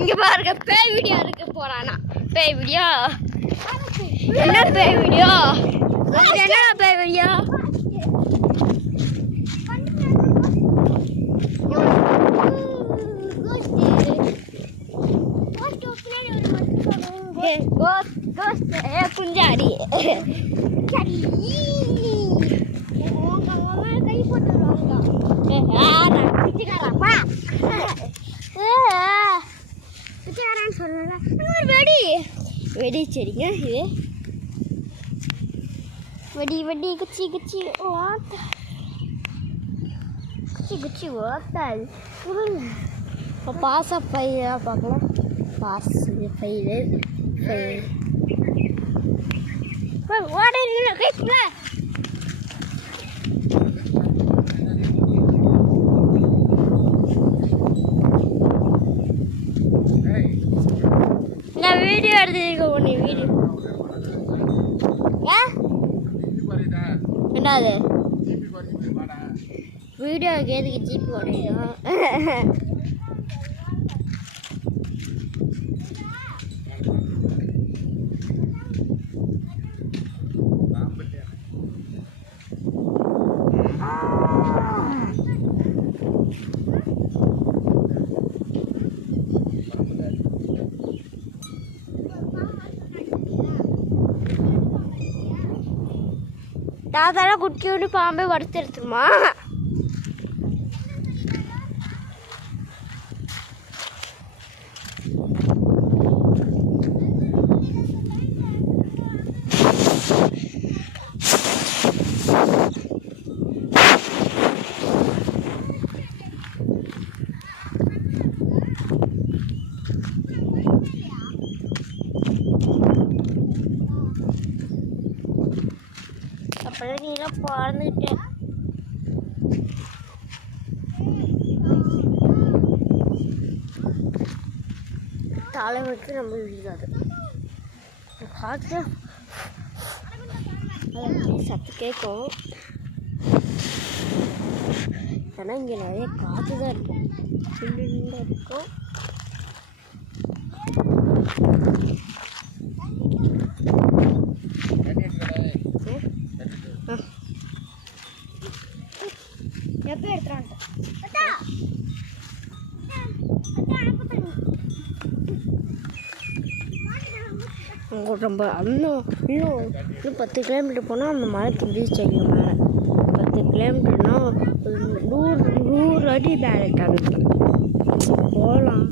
இங்க பாருங்க பேய் வீடியோ எடுக்க போறானா. பேய் வீடியோ என்ன பேய் வீடியோ? என்ன பேய் வீடியோ? குஞ்சாடி கை போட்டுருவாங்க. பிச்சைக்காரன்னு சொல்லல. ஒரு வெடி வெடி செடிங்க இது. வெடி வெடி குச்சி குச்சி ஓட்ட குச்சி குச்சி ஓட்டாது. இப்போ பாச பயிராக பார்க்கலாம். பாச பயிர் ஓட கைக்குள்ள நான் வீடியோ எடுத்துருக்க ஒன்று வீடியோ என்னது வீடியோ எதுக்கு ஜிபி உடையும்? தாத்தாலாம் குட்டியோடு பாம்பே வறுத்து எடுத்துருமா? நீலாம் பறந்துட்டேன். தலைவருக்கு நம்ம விழுகாது காற்று சத்து கேட்கும். ஏன்னா இங்கே நிறைய காற்று தான் இருக்கும். சில்லுன்னு இருக்கும். எப்போ எடுத்துறான் ரொம்ப இன்னும் 10 கிலோமீட்டர் போனால் அந்த மலைக்கு ரீச் ஆகிடும். மேலே 10 கிலோமீட்டர்னா 100 அடி மேலே போகலாம்.